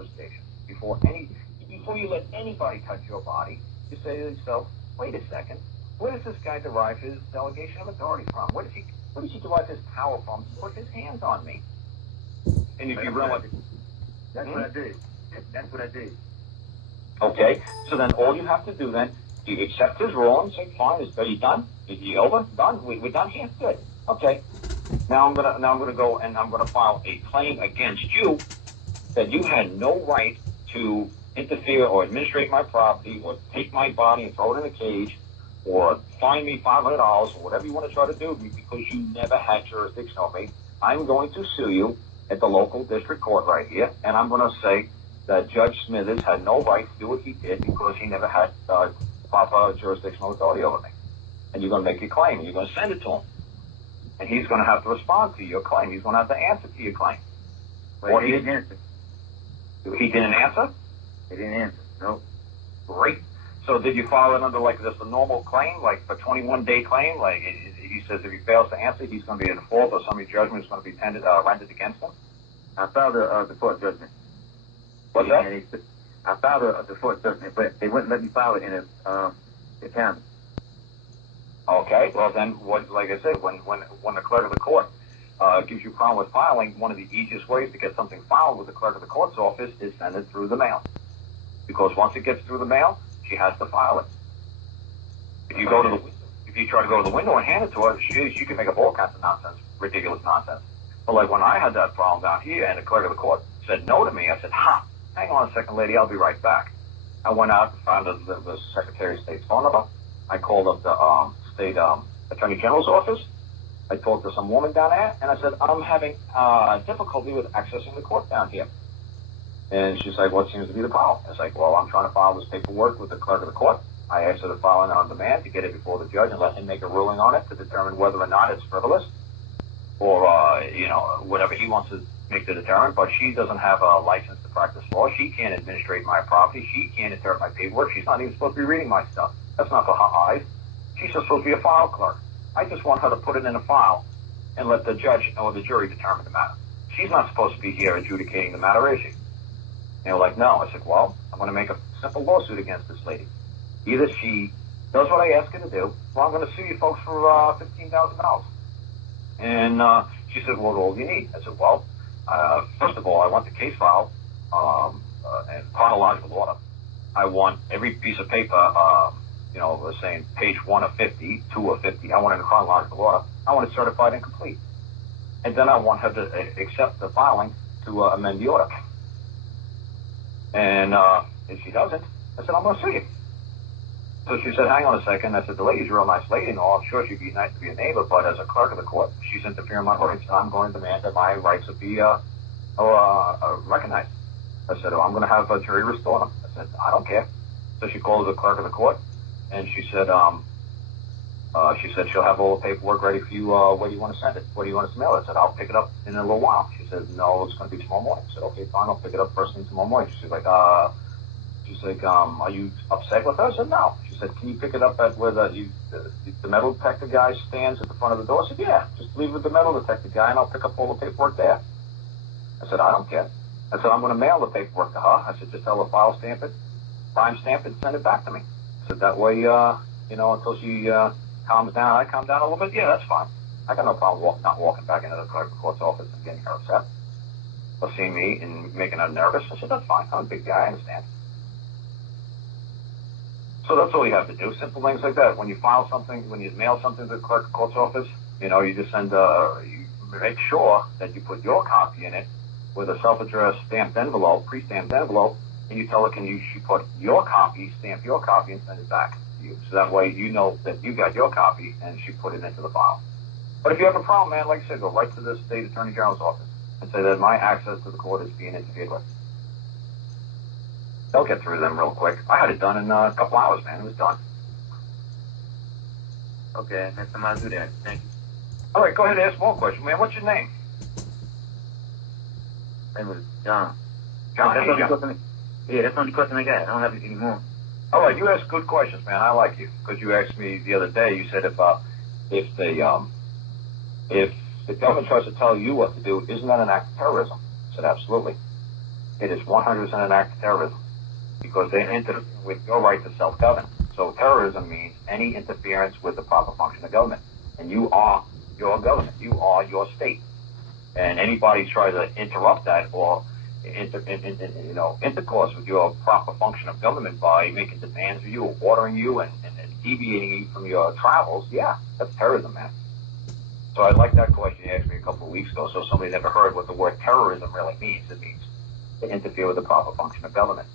jurisdiction. Before you let anybody touch your body, you say to yourself, wait a second, where does this guy derive his delegation of authority from? Where does he derive his power from to put his hands on me? And if you realize, that's what I did. That's what I did. Okay, so then all you have to do then, you accept his rule and say, fine, are you done? Are you over? Done? We're done here? Good. Okay. Now I'm gonna go and I'm gonna file a claim against you that you had no right to interfere or administrate my property or take my body and throw it in a cage or fine me $500 or whatever you want to try to do because you never had jurisdiction over me. I'm going to sue you at the local district court right here, and I'm going to say that Judge Smithers had no right to do what he did because he never had proper jurisdictional authority over me. And you're going to make your claim, and you're going to send it to him. And he's going to have to respond to your claim. He's going to have to answer to your claim. Well, he didn't answer. He didn't answer? He didn't answer, no. Great. So did you file it under, like, just a normal claim, like a 21-day claim? Like, he says if he fails to answer, he's going to be in default or summary judgment is going to be rendered against him? I filed a default judgment. What's that? I filed a default judgment, but they wouldn't let me file it in the county. Okay, well then, like I said, when the clerk of the court gives you a problem with filing, one of the easiest ways to get something filed with the clerk of the court's office is send it through the mail. Because once it gets through the mail, she has to file it. If you try to go to the window and hand it to her, she can make up all kinds of nonsense, ridiculous nonsense. But like when I had that problem down here and the clerk of the court said no to me, I said, hang on a second, lady, I'll be right back. I went out and found the Secretary of State's phone number. I called up the State Attorney General's office. I talked to some woman down there, and I said, I'm having difficulty with accessing the court down here. And she's like, what seems to be the problem? It's like, well, I'm trying to file this paperwork with the clerk of the court. I asked her to file it on demand to get it before the judge and let him make a ruling on it to determine whether or not it's frivolous or, whatever he wants to make to determine. But she doesn't have a license to practice law. She can't administrate my property. She can't interpret my paperwork. She's not even supposed to be reading my stuff. That's not for her eyes. She's just supposed to be a file clerk. I just want her to put it in a file and let the judge or the jury determine the matter. She's not supposed to be here adjudicating the matter, is she? They were like, no. I said, well, I'm going to make a simple lawsuit against this lady. Either she does what I ask her to do, or I'm going to sue you folks for $15,000. And she said, well, what do you need? I said, well, first of all, I want the case file in chronological order. I want every piece of paper, saying page 1 of 50, 2 of 50. I want it in chronological order. I want it certified and complete. And then I want her to accept the filing to amend the order. And if she doesn't, I said, I'm going to sue you. So she said, hang on a second. I said, the lady's a real nice lady and all. I'm sure she'd be nice to be a neighbor, but as a clerk of the court, she's interfering in my rights. I'm going to demand that my rights would be recognized. I said, I'm going to have a jury restore them. I said, I don't care. So she called the clerk of the court, and she said she'll have all the paperwork ready for you. Where do you want to send it? Where do you want us to mail it? I said, I'll pick it up in a little while. She said, no, it's going to be tomorrow morning. I said, okay, fine, I'll pick it up first thing tomorrow morning. She's like, are you upset with her? I said, no. She said, can you pick it up at where the metal detector guy stands at the front of the door? I said, yeah, just leave it with the metal detector guy, and I'll pick up all the paperwork there. I said, I don't care. I said, I'm going to mail the paperwork to her. I said, just tell her file stamp it, time stamp it, and send it back to me. I said, that way, until she calms down, I calm down a little bit. Yeah, that's fine. I got no problem not walking back into the clerk of the court's office and getting her upset or seeing me and making her nervous. I said, that's fine. I'm a big guy. I understand. So that's all you have to do. Simple things like that. When you file something, when you mail something to the clerk of the court's office, you just send, you make sure that you put your copy in it with a self-addressed stamped envelope, pre-stamped envelope, and you tell her, she put your copy, stamp your copy, and send it back to you. So that way you know that you got your copy, and she put it into the file. But if you have a problem, man, like I said, go right to the State Attorney General's office and say that my access to the court is being interfered with. They'll get through them real quick. I had it done in a couple hours, man. It was done. Okay, next time I'll do that. Thank you. All right, go ahead and ask more questions, man. What's your name? My name is John. John, that's hey, the John. question. Yeah, that's the only question I got. I don't have it anymore. All right, you ask good questions, man. I like you because you asked me the other day. You said if the government tries to tell you what to do, isn't that an act of terrorism? I said absolutely. It is 100% an act of terrorism because they interfere with your right to self-govern. So terrorism means any interference with the proper function of government. And you are your government. You are your state. And anybody tries to interrupt that or intercourse with your proper function of government by making demands of you or ordering you and deviating you from your travels, yeah, that's terrorism, man. So I like that question you asked me a couple of weeks ago. So somebody never heard what the word terrorism really means. It means to interfere with the proper function of government.